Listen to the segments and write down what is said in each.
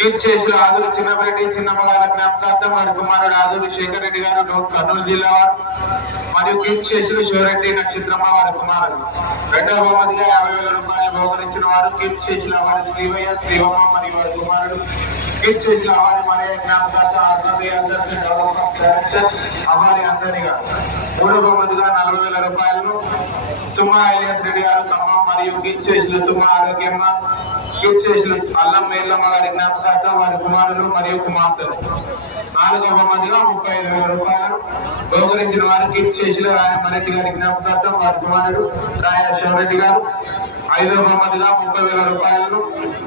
కీర్తిశేషులు ఆదూరి చిన్నరెడ్డి చిన్నమ్మ గారి జ్ఞాపకార్థం వారి కుమారుడు ఆదూరి శేఖర్ రెడ్డి గారు కర్నూలు జిల్లా వారు మరియు కీర్తిశేషులు శివరెడ్డి నక్షత్రమ్మ వారి కుమారుడు. రెండవ బహుమతిగా 50,000 రూపాయలు బహుకరించిన వారు కీర్తిశేషులు అవారి శ్రీవయ్య శ్రీవమ్మ మరియు వారి కుమారుడు. కీర్తిశేషులు అవారి మరియ జ్ఞాపకార్థం అవారి అందరి గారు. మూడవ బహుమతిగా 40,000 రూపాయలను తుమ్మ ఐలియాస్ రెడ్డి గారు ఖమ్మం మరియు కీర్తిశేషులు తుమ్మ ఆరోగ్యమ్మ కీర్తిశేషులు అల్లం మేర్లమ్మ గారి జ్ఞాపకార్థం వారి కుమారులు మరియు కుమార్తెలు. నాలుగవ బహుమతిగా 35,000 రూపాయలు బహుకరించిన వారు కీర్తిశేషులు రాయమరెడ్డి గారి జ్ఞాపకార్థం వారి కుమారుడు రాయ శివరెడ్డి గారు. ఐదవ బహుమతిగా 30,000 రూపాయలను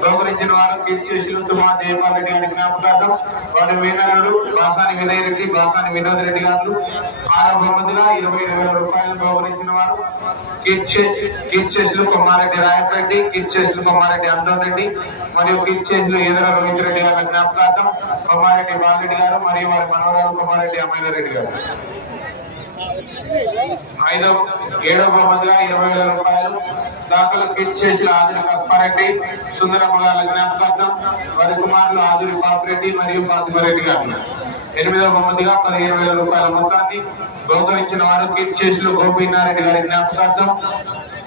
బహుకరించిన వారు కీర్తిశేషులు తుమ్మా దేవారెడ్డి గారి జ్ఞాపకార్థం వారి మేనల్లుడు బాసాని వినయ్ రెడ్డి బాసాని వినోద్ రెడ్డి గారు. ఆరవ బహుమతిగా 25,000 రూపాయలు బహుకరించిన వారు కీర్తిశేషులు కొమ్మారెడ్డి రాయపరెడ్డి కీర్తిశేషులు కొమ్మారెడ్డి అంటోన్ రెడ్డి మరియు కీర్తిశేషులు ఈదర రోహిత్ రెడ్డి గారి జ్ఞాపకార్థం కొమ్మారెడ్డి బాలరెడ్డి గారు మరియు వారి మనవరాలు కొమ్మారెడ్డి అమ్మాయిల రెడ్డి గారు. ఏడవ బహుమతిగా 20,000 రూపాయలు దాఖలు కీర్తిశేషులు ఆదురి కప్పారెడ్డి సుందరమ్మ గారి జ్ఞాపకార్థం వారి కుమారులు ఆదురి పాపిరెడ్డి మరియు ఫాతిమారెడ్డి గారు. ఎనిమిదవ బహుమతిగా 15,000 రూపాయల మొత్తాన్ని బహుకరించిన వారు కీర్తిశేషులు గోపీనారెడ్డి గారి జ్ఞాపకార్థం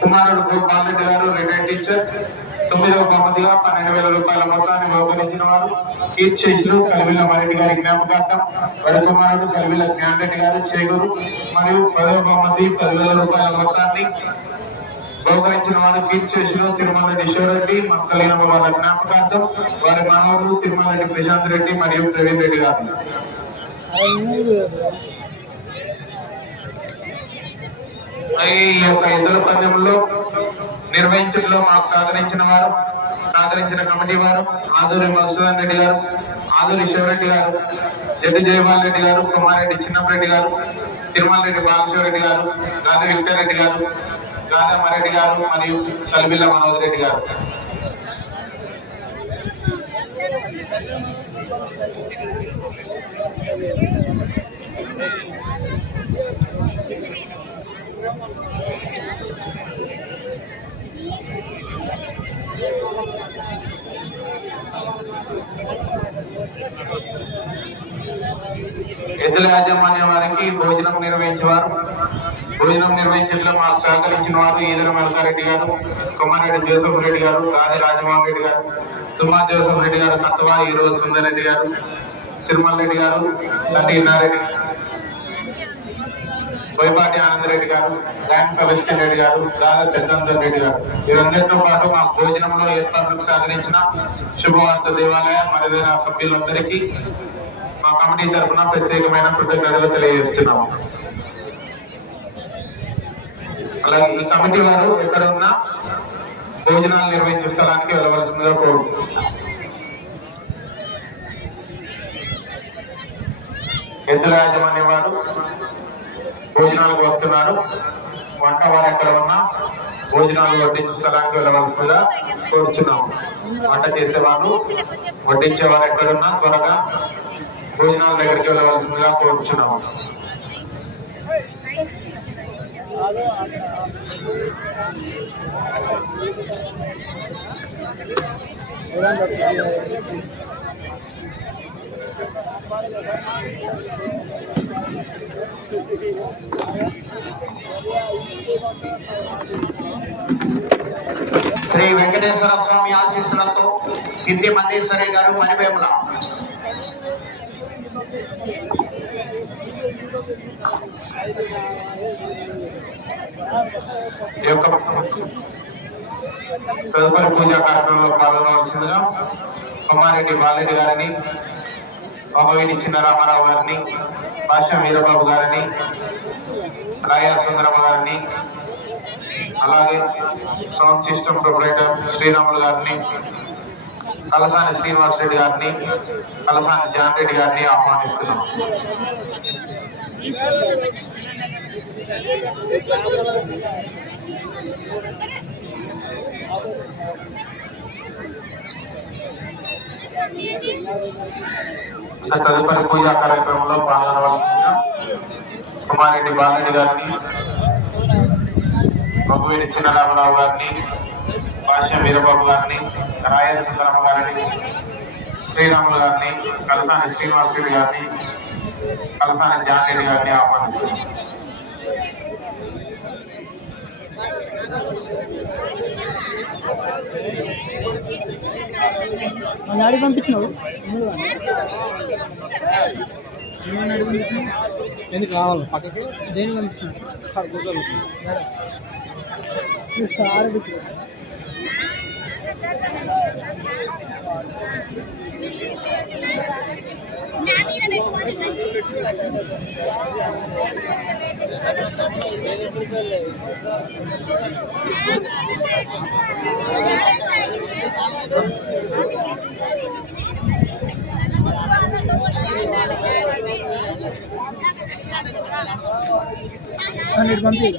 కుమారుడు గోపాలరెడ్డి గారు రిటైర్డ్ టీచర్. తొమ్మిదవ బహుమతిగా 12,000 రూపాయల మొత్తాన్ని బహుకరించిన వారు కీర్తిశేషులు కలివిల్ల మారెడ్డి గారి జ్ఞాపకార్థం వారి కుమారుడు కలివిల్ల జ్ఞానరెడ్డి గారు చేగూరు మరియు 10వ బహుమతి 10,000 రూపాయల మొత్తాన్ని బహుకరించిన వారు కీర్తిశేషులు తిరుమల రెడ్డి శివరెడ్డి మక్కలేనమ్మ వాళ్ళ జ్ఞాపకార్థం వారి మనవరు తిరుమల రెడ్డి ప్రశాంత్ రెడ్డి మరియు ప్రవీణ్ రెడ్డి గారు. ఈ యొక్క ఎద్దుల పందెంలో నిర్వహించడంలో మాకు సహకరించిన కమిటీ వారు ఆదూరి మధుసూదన్ రెడ్డి గారు ఆదూరి శివరెడ్డి గారు జడ్డి జయపాల్ రెడ్డి గారు కుమారెడ్డి చిన్నరెడ్డి గారు తిరుమల రెడ్డి బాలశివరెడ్డి గారు గాంధీ విక్టర్ రెడ్డి గారు గాంధమ్మరెడ్డి గారు మరియు సల్బిల్ల మనోజ్ రెడ్డి గారు. ఎద్దుల యాజమాన్యం వారికి భోజనం నిర్వహించడంలో మాకు సహకరించిన వారు ఈదర మల్కారెడ్డి గారు కొమ్మారెడ్డి జోసఫ్ రెడ్డి గారు గాది రాజమోహన్ రెడ్డి గారు తుమ్మా జోసఫ్ రెడ్డి గారు కత్తవా ఈరోజు సుందర్ రెడ్డి గారు తిరుమల రెడ్డి గారు తండ్రి ఇన్నారెడ్డి బోయపాటి ఆనందరెడ్డి గారు ల్యాండ్ సెలెస్టిన్ రెడ్డి గారు దాదా పెద్దందర్ రెడ్డి గారు వీరందరితో పాటు మా భోజనంలో ఏర్పాట్లకు సహకరించిన శుభవార్త దేవాలయం మరిదైన సభ్యులందరికీ మా కమిటీ తరఫున ప్రత్యేకమైన కృతజ్ఞతలు తెలియజేస్తున్నాము. అలాగే ఈ కమిటీ వారు ఎక్కడ ఉన్నా భోజనాలు నిర్వహించే స్థలానికి వెళ్ళవలసిందిగా కోరుతున్నాం. ఎద్దుల యాజమాన్య వారు భోజనాలకు వస్తున్నారు. వంట వారు ఎక్కడ ఉన్నా భోజనాలు వడ్డించే స్థలానికి వెళ్ళవలసిందిగా కోరుచున్నాము. వంట చేసేవారు వడ్డించేవారు ఎక్కడున్నా త్వరగా భోజనాల దగ్గరికి వెళ్ళవలసిందిగా కోరుచున్నాము. శ్రీ వెంకటేశ్వర స్వామి ఆశీస్సులతో సిద్ధి మల్లేశ్వరి గారు మణివేముల తదుపరి పూజా కార్యక్రమంలో పాల్గొనవలసిందిగా కొమ్మారెడ్డి బాలరెడ్డి గారిని మగవేడి చిన్న రామారావు గారిని భాష వీరబాబు గారిని రాయ సుందరమ్మ గారిని అలాగే సౌండ్ సిస్టమ్ ప్రొపరేటర్ శ్రీరాములు గారిని కలసాని శ్రీనివాస్ రెడ్డి గారిని కలసాని జాన్ రెడ్డి గారిని ఆహ్వానిస్తున్నాం. తదుపరి పూజా కార్యక్రమంలో పాల్గొనవలసిందిగా కుమారెడ్డి బాలరెడ్డి గారిని మగువేడి చిన్న రామరావు గారిని భాష్య వీరబాబు గారిని రాయల సుందరమ్మ గారిని శ్రీరాములు గారిని, కలసాని శ్రీనివాస్ రెడ్డి గారిని, కలసాని జాన్ రెడ్డి గారిని ఆహ్వానిస్తున్నారు. అడిగి పంపించినావు ఎందుకు రావాలి పక్కకి దేని పంపించినాడు పంపి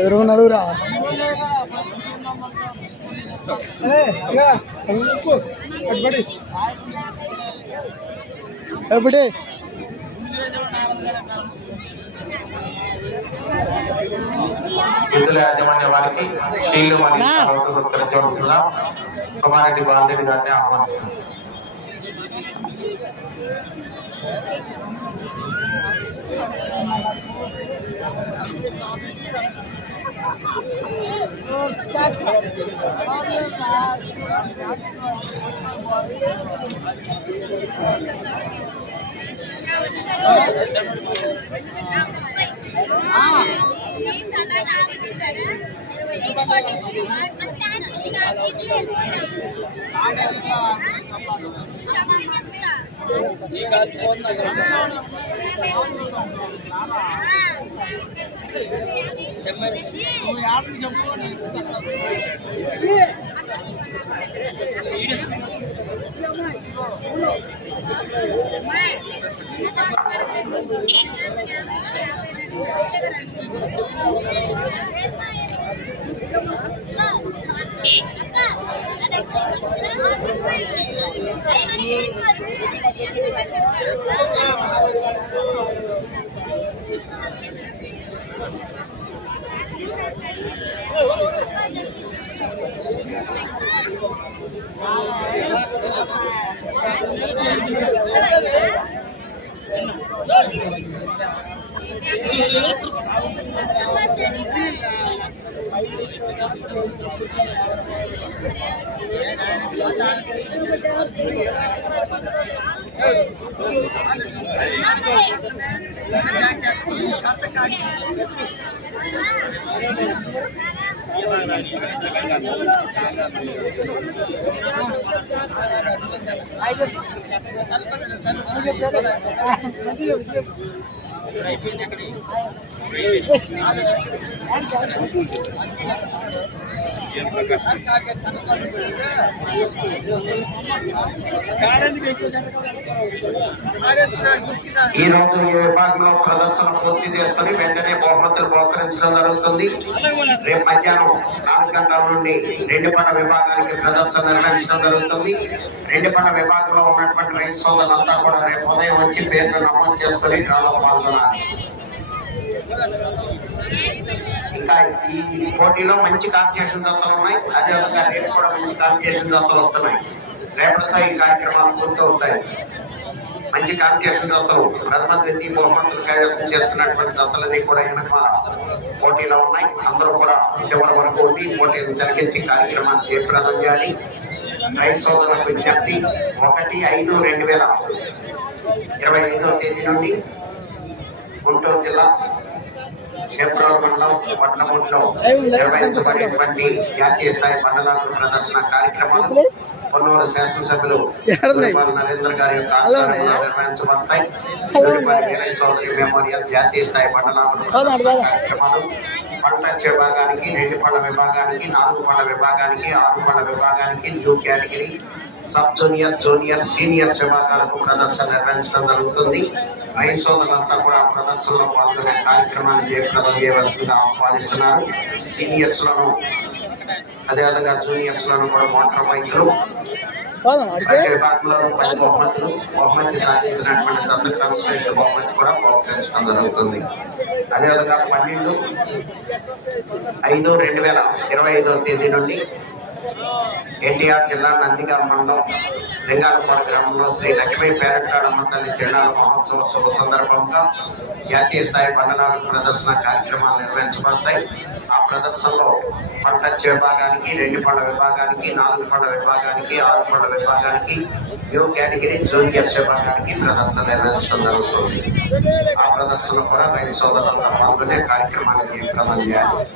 ఎదురుగా నడుగురా ఎప్పుడే విధుల యాజమాన్య వారికి షీల్డ్ మరియు సత్కరించవలసిందిగా కుమారెడ్డి బాలరెడ్డి గారిని ఆహ్వానిస్తున్నారు. ఈ రోజు ఈ విభాగంలో ప్రదర్శన పూర్తి చేసుకుని వెంటనే బహుమతులు బహుకరించడం జరుగుతుంది. రేపు మధ్యాహ్నం 4 గంటల నుండి రెండుపడ విభాగానికి ప్రదర్శన నిర్వహించడం జరుగుతుంది. రెండుపడ విభాగంలో ఉన్నటువంటి రైతు సోదరులంతా కూడా రేపు ఉదయం వచ్చి పేర్లు నమోదు చేసుకుని డ్రాలో పాల్గొనాలి. ఇంకా ఈ పోటీలో మంచి కాంపిటీషన్ జతలు ఉన్నాయి. అదేవిధంగా రేపు కూడా మంచి కాంపిటీషన్ జతలు వస్తున్నాయి. రేపటితో ఈ కార్యక్రమాలు పూర్తవుతాయి. మంచి కాంపిటీషన్ జతలు ప్రథమ ద్వితీయ బహుమతులు కైవసం చేస్తున్నటువంటి జతలన్నీ కూడా వెనక పోటీలో ఉన్నాయి. అందరూ కూడా చివరి వరకు ఉండి పోటీలు జరిగించి కార్యక్రమాన్ని జయప్రదం చేయాలి. రైతు సోదరులకు విజ్ఞప్తి 1/5/2025 తేదీ నుండి గుంటూరు జిల్లా చేబ్రోలు మండలం పట్టణంలో నిర్వహించబడేటువంటి జాతీయ స్థాయి మండలాల ప్రదర్శన కార్యక్రమాలు పొన్నూరు శాసనసభ్యులు నరేంద్ర గారి యొక్క నిర్వహించబడతాయి. సోదరి మెమోరియల్ జాతీయ స్థాయి మండలాల కార్యక్రమాలు పంట విభాగానికి, 2 పళ్ళ విభాగానికి, 4 పళ్ళ విభాగానికి, 6 పళ్ళ విభాగానికి, new category, sub junior, junior, senior విభాగాలకు ప్రదర్శన నిర్వహించడం జరుగుతుంది. రైతు సోదరులంతా కూడా ప్రదర్శనలో పాల్గొనే కార్యక్రమాన్ని జయప్రదం చేయవలసిందిగా ఆహ్వానిస్తున్నారు. సీనియర్స్ లోను అదేవిధంగా జూనియర్స్ లోను కూడా మోటార్ బైకులు ప్రతి విభాగంలో 10 బహుమతి సాధించినటువంటి చంద్రకాంత్ శ్రేష్ఠ బహుమతి కూడా ప్రోత్సహించడం జరుగుతుంది. అదేవిధంగా 12/5/2025 తేదీ నుండి ఎన్టీఆర్ జిల్లా నందిగామ మండలం లింగాలపాడు గ్రామంలో శ్రీ లక్ష్మీ పేరంటాడమ్మ తల్లి తిరునాళ్ళ మహోత్సవ శుభ సందర్భంగా జాతీయ స్థాయి బండనాడు ప్రదర్శన కార్యక్రమాలు నిర్వహించబడతాయి. ఆ ప్రదర్శనలో పంటచ్చ విభాగానికి, 2 పళ్ళ విభాగానికి, 4 పళ్ళ విభాగానికి, 6 పళ్ళ విభాగానికి, న్యూ కేటగిరీ జూనియర్స్ విభాగానికి ప్రదర్శన నిర్వహించడం జరుగుతుంది. ఆ ప్రదర్శన కూడా రైతు సోదరులతో పాల్గొనే కార్యక్రమాన్ని తీవ్రం చేయాలి.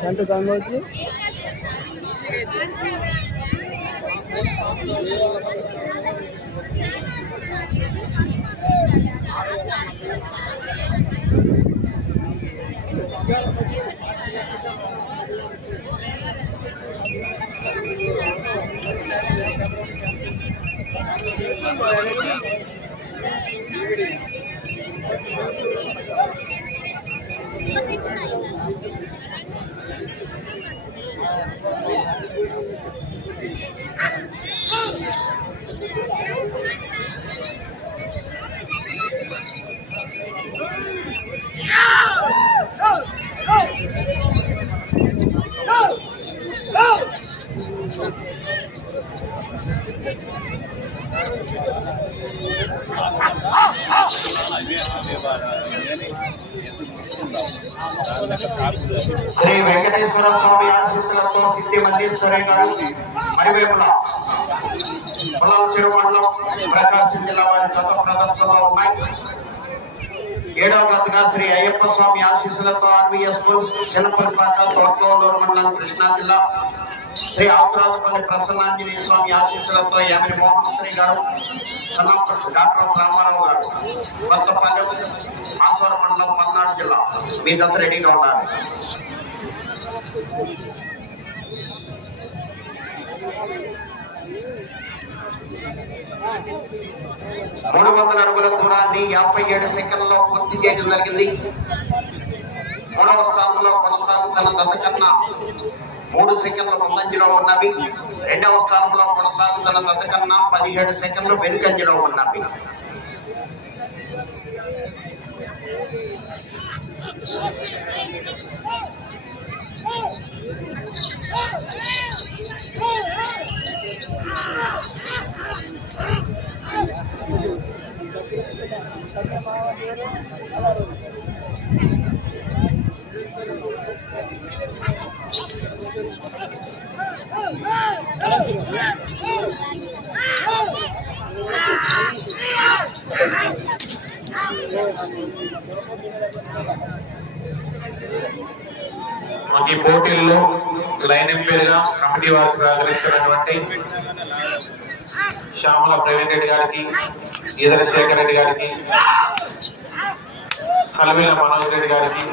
కంటు గంగోచి శ్రీ వెంకటేశ్వర స్వామి ఆశీస్సులతో సిద్ధి మల్లీశ్వరి గారు మరివేపుల పొలాల చెరువు మండలం ప్రకాశం జిల్లా వారి గత ప్రదర్శనలో ఉన్నాయి. 7వ గతగా శ్రీ అయ్యప్ప స్వామి ఆశీస్సులతో ఆర్వీఎస్ స్కూల్స్ చిన్నపల్లిపాక తోటలూరు మండలం కృష్ణా జిల్లా, శ్రీ ఆకురాజపల్లి ప్రసన్నాంజనేయ స్వామి ఆశీస్సులతో యామిని మోహన్ శ్రీ గారు, డాక్టర్ రామారావు గారు కొత్తపల్లి ఆస్వర మండలం పల్నాడు జిల్లా. మీ జత రెడీగా ఉండాలి. మూడు 300 అడుగుల దూరాన్ని 57 సెకండ్లలో పూర్తి చేయడం జరిగింది. 3వ స్థానంలో కొనసాగుతున్న జత కన్నా 3 సెకండ్ల ముందంజలో ఉన్నవి. 2వ స్థానంలో కొనసాగుతున్న జత కన్నా 17 సెకండ్లు వెనుకంజలో ఉన్నవి. ఈ పోటీల్లో లైన్ ఎంపైర్గా కమిటీ వారికి సహకరిస్తున్నటువంటి శ్యామల ప్రవీణ్ రెడ్డి గారికి, ఈదర శేఖర్ రెడ్డి గారికి, సల్వీల మనోజ్ రెడ్డి గారికి,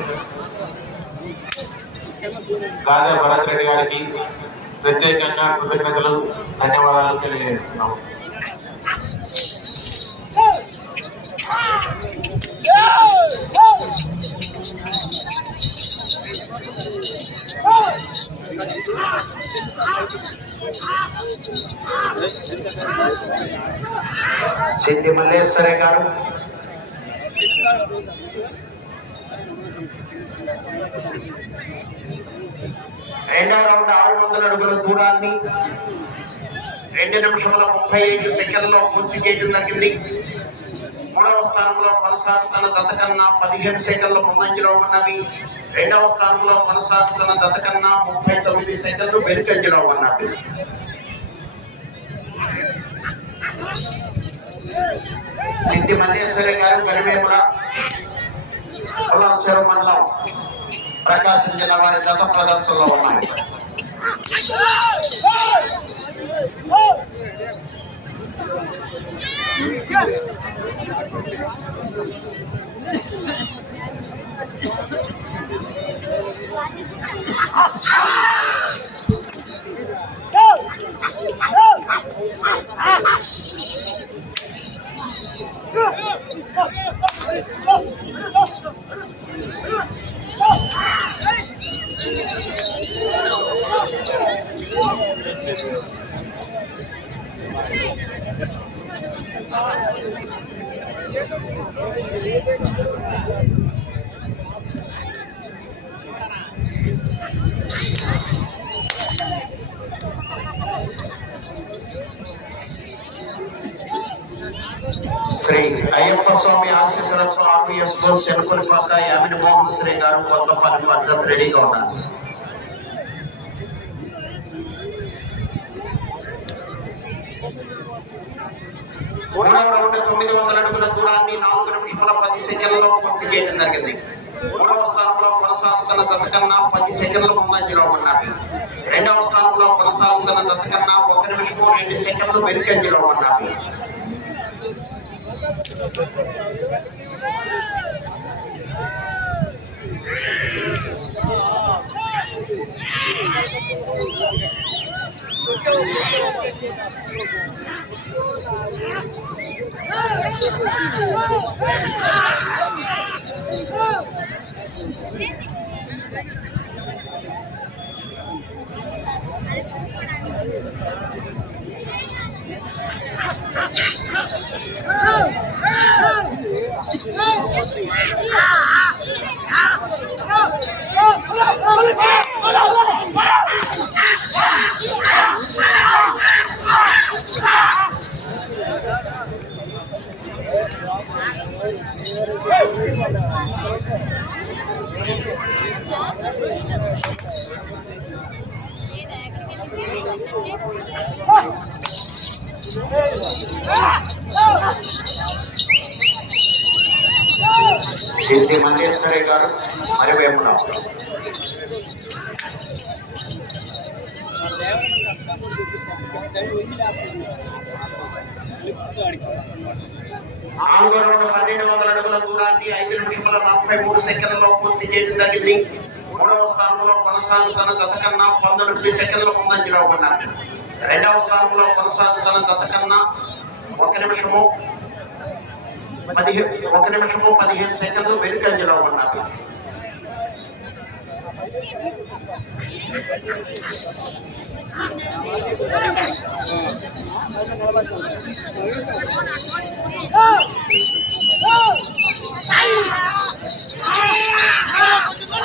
గాదా భరత్ రెడ్డి గారికి ప్రత్యేకంగా కృతజ్ఞతలు, ధన్యవాదాలు తెలియజేస్తున్నాము. సిద్ధి మల్లేశ్వరి గారు. రెండవ రౌండ్ 600 అడుగుల దూరాన్ని 2 నిమిషముల 35 సెకండ్లో పూర్తి చేయడం జరిగింది. మూడవ స్థానంలో కొనసాగుతున్న జత కన్నా 15 సెకండ్ల ముందంజలో ఉన్నవి. రెండవ స్థానంలో కొనసాగుతున్న జత కన్నా 39 సెకండ్లు వెనుకంజలో ఉన్నవి. సిద్ధి మల్లేశ్వరి గారు గరివేముల పొలాచెరు మండలం ప్రకాశం జిల్లా వారి జత ప్రదర్శనలో ఉన్నాయి. శ్రీ అయ్యప్ప స్వామి ఆశీస్సులతో ఆర్వీఎస్ స్పోర్ట్స్ ఎనుకొలిపాక యామిని మోహన్ శ్రీ గారు కొత్త పని పద్ధతి రెడీగా ఉన్నారు. మూడవ రౌండ్ 900 అడుగుల దూరాన్ని 4 నిమిషముల 10 సెకండ్లలో పూర్తి చేయడం జరిగింది. మూడవ స్థానంలో కొనసాగుతున్న జత కన్నా 10 సెకండ్ల ముందంజలో ఉన్నారు. రెండవ స్థానంలో కొనసాగుతున్న జత కన్నా 1 నిమిషము 2 సెకండ్లు వెనుకంజలో ఉన్నారు. సిద్ధి మల్లేశ్వరి గారు మరి వేముల నాలుగో రౌండ్ 1200 అడుగుల దూరాన్ని 5 నిమిషముల 43 సెకండ్లలో పూర్తి చేయడం జరిగింది. మూడవ స్థానంలో కొనసాగుతున్న జత కన్నా 19 సెకండ్ల ముందంజలో ఉన్నారు. రెండవ స్థానంలో కొనసాగుతున్న జత కన్నా 1 నిమిషము 15 సెకండ్లు వెనుకంజలో ఉన్నారు.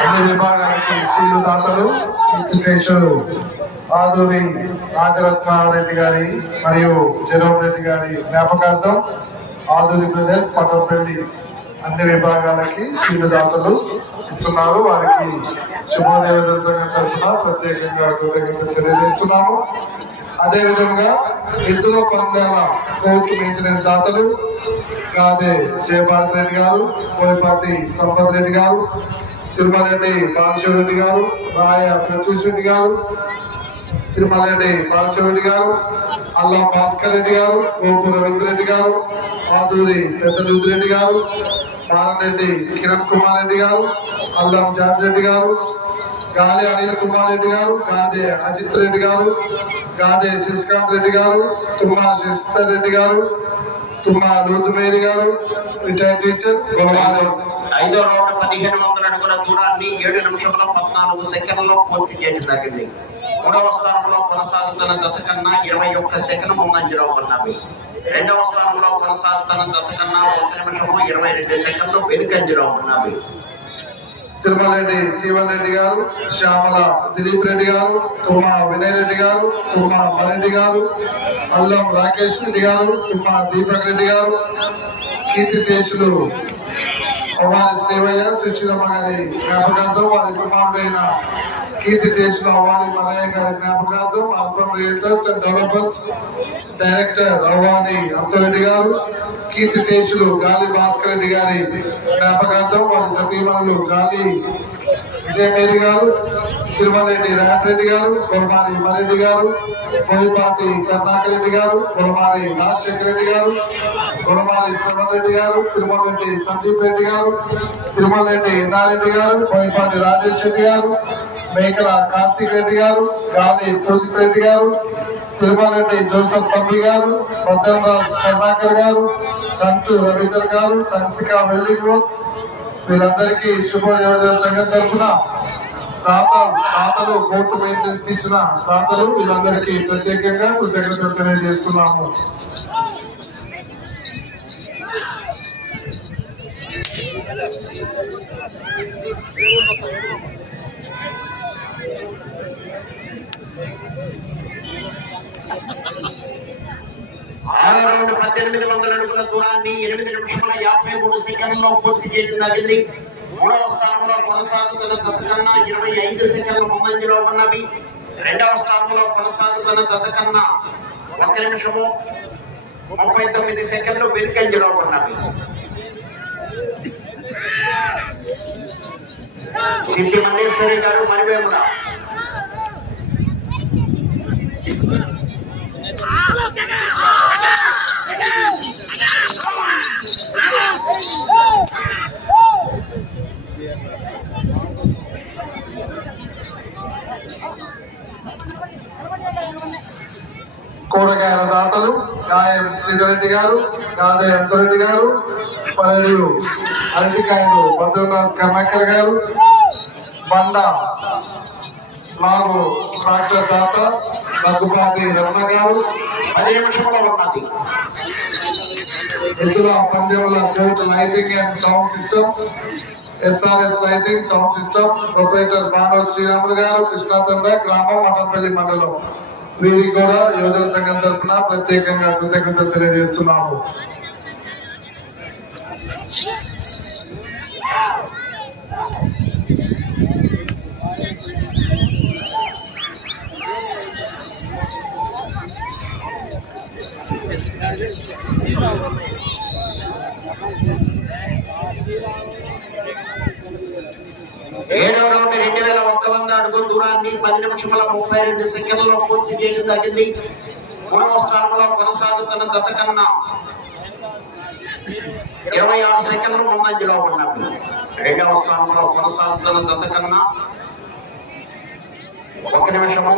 అన్ని విభాగాలకి సీలు దాతలు కీర్తిశేషులు ఆదూరి రాజరత్నారెడ్డి గారి మరియు జనోబ్ రెడ్డి గారి జ్ఞాపకార్థం ఆదూరి బ్రదర్స్ పట్టపల్లి అన్ని విభాగాలకి సీలు దాతలు ఇస్తున్నారు. వారికి శుభోదయ దర్శనం తరఫున ప్రత్యేకంగా కృతజ్ఞతలు తెలియజేస్తున్నాము. అదేవిధంగా ఎద్దుల పందాల కోర్టు మెయింటెనెన్స్ దాతలు గాదే జయపాల్ రెడ్డి గారు, కోయపాటి సంపత్ రెడ్డి గారు, తిరుమలరెడ్డి బాలశివరెడ్డి గారు, రాయ ప్రత్యూష్ రెడ్డి గారు, తిరుమలరెడ్డి బాలశివరెడ్డి గారు, అల్లా భాస్కర్ రెడ్డి గారు, గోపు రవీంద్రెడ్డి గారు, ఆదూరి పెద్ద రుద్రెడ్డి గారు, నారాయణరెడ్డి కిరణ్ కుమార్ రెడ్డి గారు, అల్లం జార్జ్ రెడ్డి గారు, గాలి అనిల్ కుమార్ రెడ్డి గారు, గాదే అజిత్ రెడ్డి గారు, గాదే శశికాంత్ రెడ్డి గారు, తుమ్మా శశిధర్ రెడ్డి గారు, తుమ్మా లూతుమేరి గారు, రిటైర్డ్ టీచర్ గొడవాలి. ఐదో రౌండ్ 1500 అడుగుల దూరాన్ని 7 నిమిషముల 14 సెకండ్లలో పూర్తి చేయడం జరిగింది. మూడవ స్థానంలో కొనసాగుతున్న జత కన్నా 21 సెకండ్ ముందంజలో ఉన్నవి. రెండవ స్థానంలో కొనసాగుతున్న జత కన్నా 1 నిమిషము 22 సెకండ్లు వెనుకంజలో ఉన్నవి. తిరుమల రెడ్డి జీవన్ రెడ్డి గారు, శ్యామల దిలీప్ రెడ్డి గారు, తుమ్మా వినయ్ రెడ్డి గారు, తుమ్మా మరెడ్డి గారు, అల్లం రాకేష్ రెడ్డి గారు, తుమ్మా దీపక్ రెడ్డి గారు, కీర్తి శేషులు అవ్వాలి శ్రీవయ్య సుశీలమ్మ గారి జ్ఞాపకార్థం, వారి కుమారుడైన కీర్తి శేషులు అవ్వాలి మరయ్య గారి జ్ఞాపకార్థం, urban realtors and developers director అవ్వాలి అంతరెడ్డి గారు, కీర్తి శేషులు గాలి భాస్కర్ రెడ్డి గారి జ్ఞాపకార్థం, వారి సతీమణులు గాలి విజయమేరి గారు, తిరుమల రెడ్డి రాయరెడ్డి గారు, కొలమారి మరెడ్డి గారు, కోయిపాటి కర్ణాకర్ రెడ్డి గారు, కొలమారి రాజశేఖర రెడ్డి గారు, కొలమారి శ్రవణ్ రెడ్డి గారు, తిరుమల రెడ్డి సందీప్ రెడ్డి గారు, తిరుమల రెడ్డి ఎన్నారెడ్డి గారు, కోయిపాటి రాజేష్ రెడ్డి గారు, మేకల కార్తీక్ రెడ్డి గారు, గాలి తులసి రెడ్డి గారు, తిరుమల రెడ్డి జోసఫ్ తమ్మి గారు, భద్రరాజ్ కర్ణాకర్ గారు, కంచు రవీందర్ గారు, టన్సికా వెల్డింగ్ వర్క్స్, వీళ్ళందరికీ శుభయోజన సంఘం తరఫున దాతలు కోర్టు మెయింటెనెన్స్ ఇచ్చిన దాతలు వీళ్ళందరికీ ప్రత్యేకంగా కృతజ్ఞతలు తెలియజేస్తున్నాము. ఆరో రౌండ్ 1800 అడుగుల దూరాన్ని 8 నిమిషముల 53 సెకండ్లలో పూర్తి చేయడం జరిగింది. మూడవ స్థానంలో కొనసాగుతున్న జత కన్నా 25 సెకండ్ల ముందంజలో ఉన్నవి. రెండవ స్థానంలో కొనసాగుతున్న జత కన్నా 1 నిమిషము 39 సెకండ్లు వెనుకంజలో ఉన్నవి. సిద్ధి మల్లేశ్వరి గారు మరివేముల కూరగాయల దాతలు గాయం శ్రీధరెడ్డి గారు, గాదే అంతరెడ్డి గారు, పల్లెలు అరటికాయలు భద్రరాజ్ కర్ణాకర్ గారు, బండ లాగు ట్రాక్టర్ దాత దగ్గుపాటి రమణ గారు, 10 నిమిషంలో ఉన్నది. ఎద్దుల పందెముల court lighting and sound system SRS lighting sound system proprietor Manav Sriramulu గారు, కృష్ణాతండ గ్రామం మఠంపల్లి మండలం, వీరికి కూడా యువజన సంఘం తరఫున ప్రత్యేకంగా కృతజ్ఞతలు తెలియజేస్తున్నాము. ఏడవ రౌండ్ 2100 అడుగుల దూరాన్ని 10 నిమిషముల 32 సెకండ్లలో పూర్తి చేయడం జరిగింది. మూడవ స్థానంలో కొనసాగుతున్న జత కన్నా 26 సెకండ్లు ముందంజలో ఉన్నవి. రెండవ స్థానంలో కొనసాగుతున్న జత కన్నా 1 నిమిషము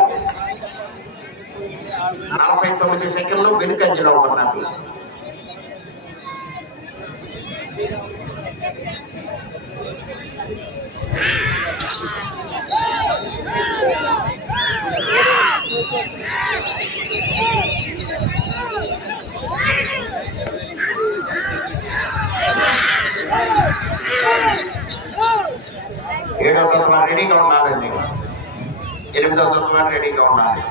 49 సెకండ్లు వెనుకంజలో ఉన్నవి. ఏడవ తరఫున రెడీగా ఉండాలండి. 8వ తరఫున రెడీగా ఉండాలి.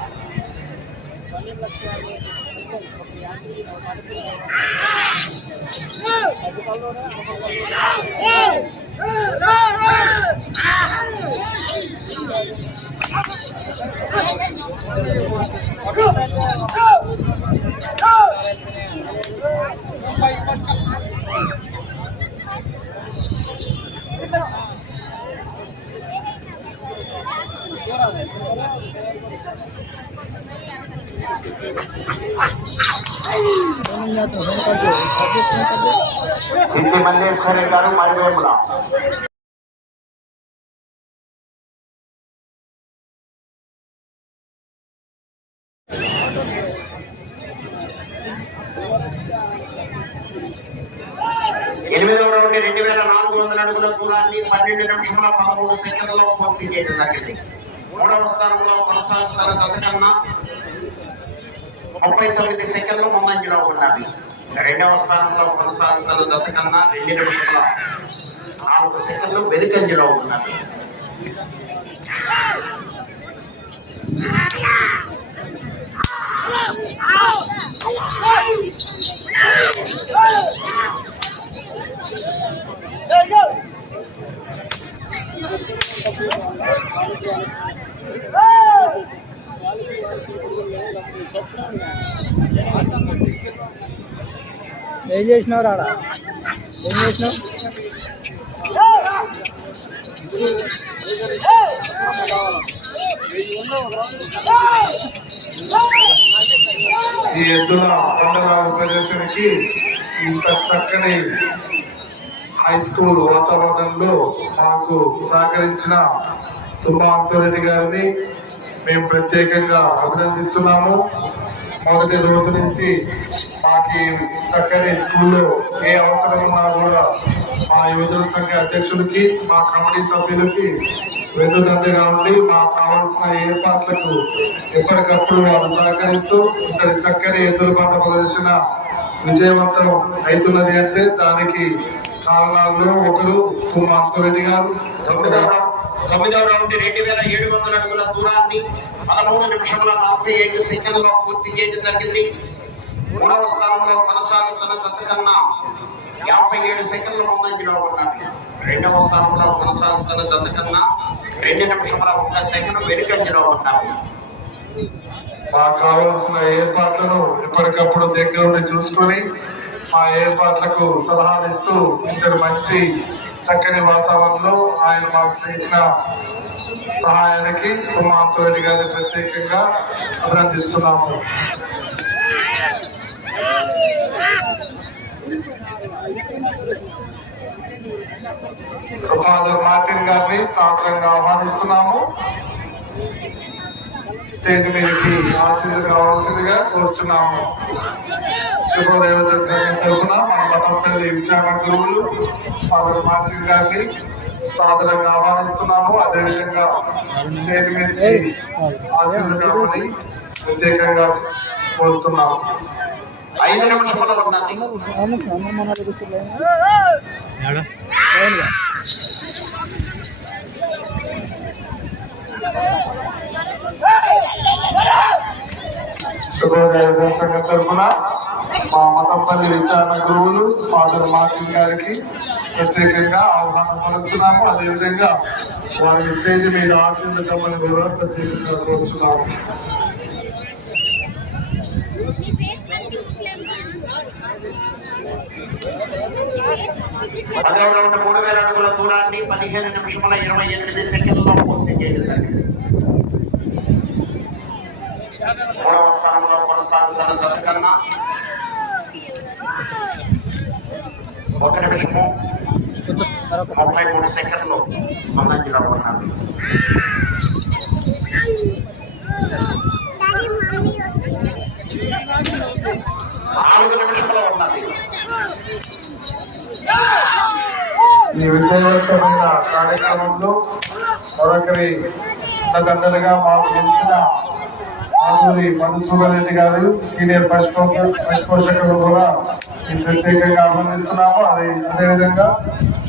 సిద్ధి మల్లేశ్వరి గారు మరివేముల ఎనిమిదవ రౌండ్ 2400 అడుగుల దూరాన్ని 12 నిమిషముల 13 సెకండ్లలో పూర్తి చేయడం జరిగింది. మూడవ స్థానంలో కొనసాగుతున్న జత కన్నా 39 సెకండ్లు ముందంజలో ఉన్నవి. రెండవ స్థానంలో కొనసాగుతున్న జత కన్నా 2 నిమిషాల 4 సెకండ్లు వెనుకంజలో ఉన్నవి. ఏం చేసినావు రాడా? ఏం చేసినావు? ఈ ఎద్దుల పండుగ ప్రదర్శనకి ఇంత చక్కని హై స్కూల్ వాతావరణంలో మాకు సహకరించిన తుమ్మా అంతరెడ్డి గారిని మేము ప్రత్యేకంగా అభినందిస్తున్నాము. మొదటి రోజు నుంచి మాకు చక్కని స్కూల్లో ఏ అవసరం ఉన్నా కూడా మా యువజన సంఘ అధ్యక్షులకి, మా కమిటీ సభ్యులకి వెన్నుదండగా ఉండి మాకు కావాల్సిన ఏర్పాట్లకు ఎప్పటికప్పుడు వారు సహకరిస్తూ ఇక్కడ చక్కని ఎద్దుల పంట ప్రదర్శన విజయవంతం అవుతున్నది అంటే దానికి కారణాల్లో ఒకరు తుమ్మా అంతరెడ్డి గారు. 9వ రౌండ్ 2700 అడుగుల దూరాన్ని 13 నిమిషముల 45 సెకండ్లో పూర్తి చేయడం జరిగింది. 3వ స్థానంలో కొనసాగుతున్న జత కన్నా 57 సెకండ్ల ముందంజలో ఉన్నవి. 2వ స్థానంలో కొనసాగుతున్న జత కన్నా 2 నిమిషముల 1 సెకండ్ వెనుకంజలో ఉన్నవి. మాకు కావలసిన ఏర్పాట్లను ఎప్పటికప్పుడు దగ్గరుండి చూసుకొని మా ఏర్పాట్లకు సలహాలు ఇస్తూ ఇక్కడ మంచి చక్కని వాతావరణంలో ఆయన మాకు చేసిన సహాయానికి తుమ్మా అంతరెడ్డి గారిని ప్రత్యేకంగా అభినందిస్తున్నాము. ఫాదర్ మార్టిన్ గారిని సాదరంగా ఆహ్వానిస్తున్నాము. స్టేజ్ మీదకి ఆశీర్వాదం కావాల్సిందిగా కోరుచున్నాము. శుభోదయ సంఘం తరఫున మన మఠంపల్లి విచారణ గురువులు ఫాదర్ మార్టిన్ గారిని సాదరంగా ఆహ్వానిస్తున్నాము. అదేవిధంగా స్టేజ్ మీదకి ఆశీర్వాదం కావాలని ప్రత్యేకంగా కోరుతున్నాము. 5 నిమిషముల ఉన్నది. శుభోదయ సంఘం తరఫున మా మఠంపల్లి విచారణ గురువులు ఫాదర్ మార్టిన్ గారికి ప్రత్యేకంగా ఆహ్వానం పలుకుతున్నాము. అదేవిధంగా వారి స్టేజ్ మీద ఆశీర్వదమని కూడా ప్రత్యేకంగా కోరుచున్నాము. పదవ రౌండ్ 3000 అడుగుల దూరాన్ని 15 నిమిషముల 28 సెకండ్లలో పూర్తి చేయడం జరిగింది. 3వ స్థానంలో కొనసాగుతున్న జత కన్నా 1 నిమిషము 33 సెకండ్లు ముందంజలో ఉన్నది. 4 నిమిషంలో ఉన్నది. ఈ విజయవంతమైన కార్యక్రమంలో మరొకరి దండలుగా మాకు తెలిసిన ఆదూరి మధుసూదన్ రెడ్డి గారు సీనియర్ పశుపోషకులు కూడా ప్రత్యేకంగా అభినందిస్తున్నాము. అదేవిధంగా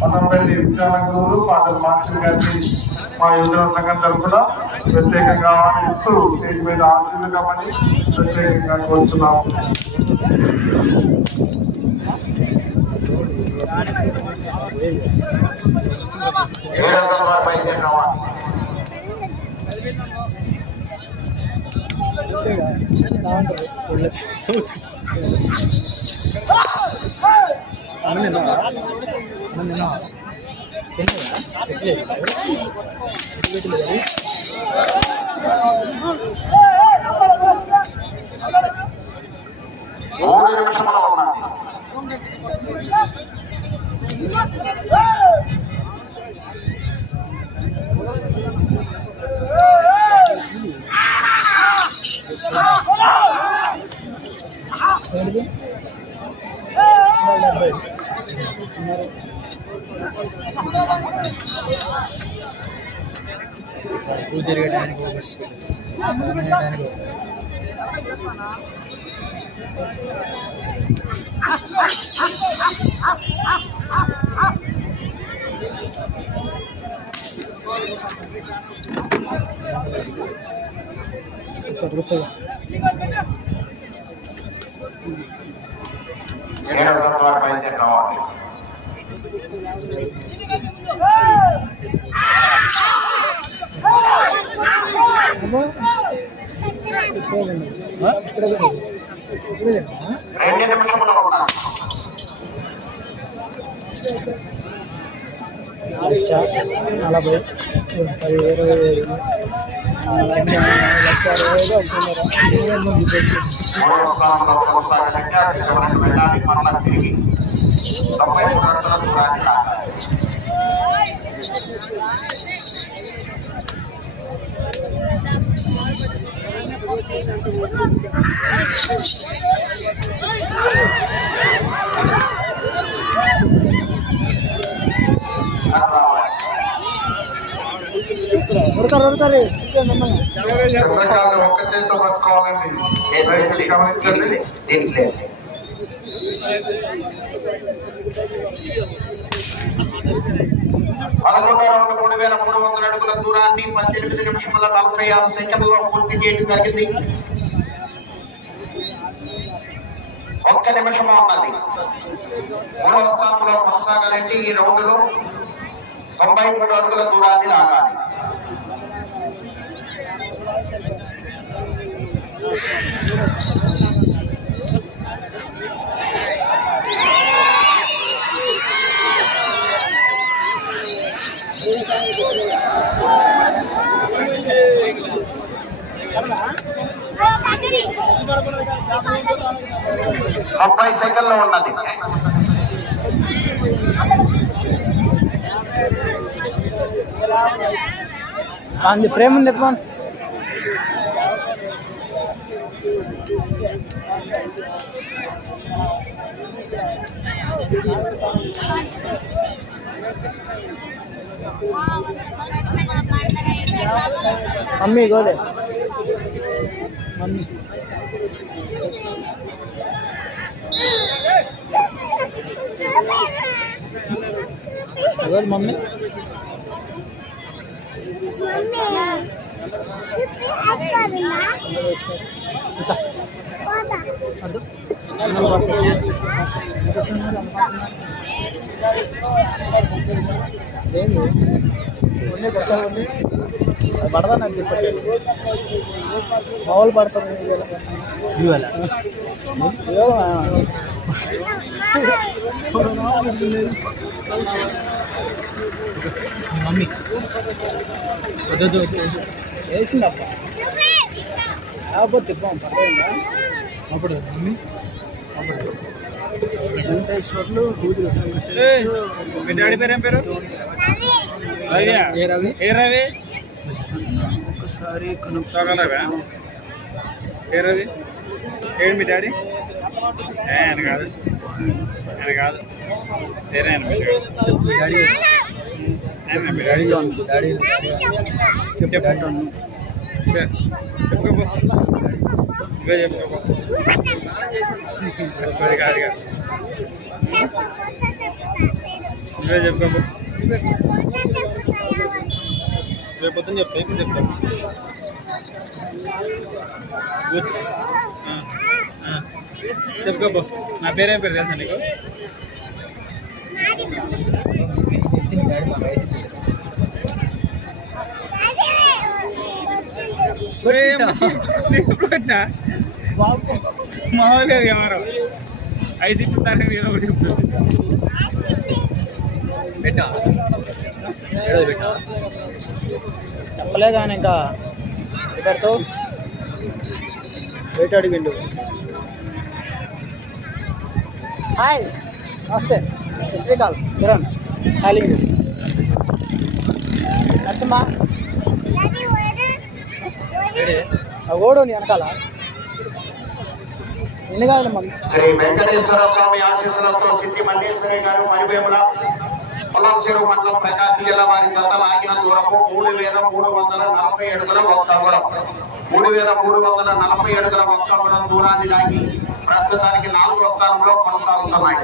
మఠంపల్లి విచారణ గురువులు ఫాదర్ మార్టిన్ గారిని మా యువజన సంఘం తరఫున ప్రత్యేకంగా ఆహ్వానిస్తూ స్టేజ్ మీద ఆశీర్వదమని ప్రత్యేకంగా కోరుతున్నాము. బయలుదేరి రావాలి. రెండు నిమిషంలో ఉన్నారు. నలభై 10,20 మూడవ స్థానంలో కొనసాగాలంటే అటు చివరికి వెళ్ళాలి. మరలా తిరిగి 93 అడుగుల దూరాన్ని లాగాలి. చంద్రకాలను ఒక్క చేతితో పట్టుకోవాలండి. గమనించండి. దీనికి లేదు. 3,300 అడుగుల దూరాన్ని 18 నిమిషముల 46 సెకండ్లలో పూర్తి చేయడం జరిగింది. 1 నిమిషంలో ఉన్నది. మూడవ స్థానంలో కొనసాగాలంటే ఈ రౌండ్ లో 93 అడుగుల దూరాన్ని లాగాలి. ముప్పై సెకండ్లో ఉన్నది. అంది ప్రేమ ఉంది ఎప్పుడు మమ్మీ గోదే మమ్మీ మమ్మీ పడదా నాకు చెప్పట్లేదు మామూలు పడతాను మమ్మీ వద్దు వేసిందబ్బా కాకపోతే ఇవ్వం పర్లేదా అప్పుడు మమ్మీ వెంకటేశ్వర్లు మీ డాడీ పేరు ఏం పేరు? ఏ రవి ఒకసారి రవి ఏ రవి ఏడు మీ డాడీ? ఆయన కాదు ఆయన కాదు వేరే ఆయన మీ డాడీ. ఆయన మీ డాడీ డాడీ చెప్పుకోపో ఇవే చెప్పుకోపో అది కాదు కాదు ఇవే చెప్పుకోపో రేపు పొద్దున్న చెప్తా ఇప్పుడు చెప్తాను. చెప్పుకోపో నా పేరేం పేరు తెలుసా నీకు? పెట్టినా మామూలుగా ఎవరు ఐసీపీ తరగతి ఏదో ఒకటి చెప్తుంది. పెట్టా చెప్పలే కానీ ఇంకా ఇక్కడితో వెయిట్ అడిగిండు. హాయ్ నమస్తే శ్రీకాల్ కిరణ్ హాలింగ్ నచ్చమ్మా ఓడు నీ వెనకాల ఎన్ని కాదు మమ్మీ. శ్రీ వెంకటేశ్వర స్వామి ఆశీస్సులతో సిద్ధి మల్లేశ్వరి గారు మరివేముల పొలం చెరువు మండలం ప్రకాశం జిల్లా వారి జత లాగిన దూరము 3,340 అడుగుల ఒక్క అంగుళం. 3,340 అడుగుల ఒక్క అంగుళం దూరాన్ని లాగి ప్రస్తుతానికి 4వ స్థానంలో కొనసాగుతున్నాయి.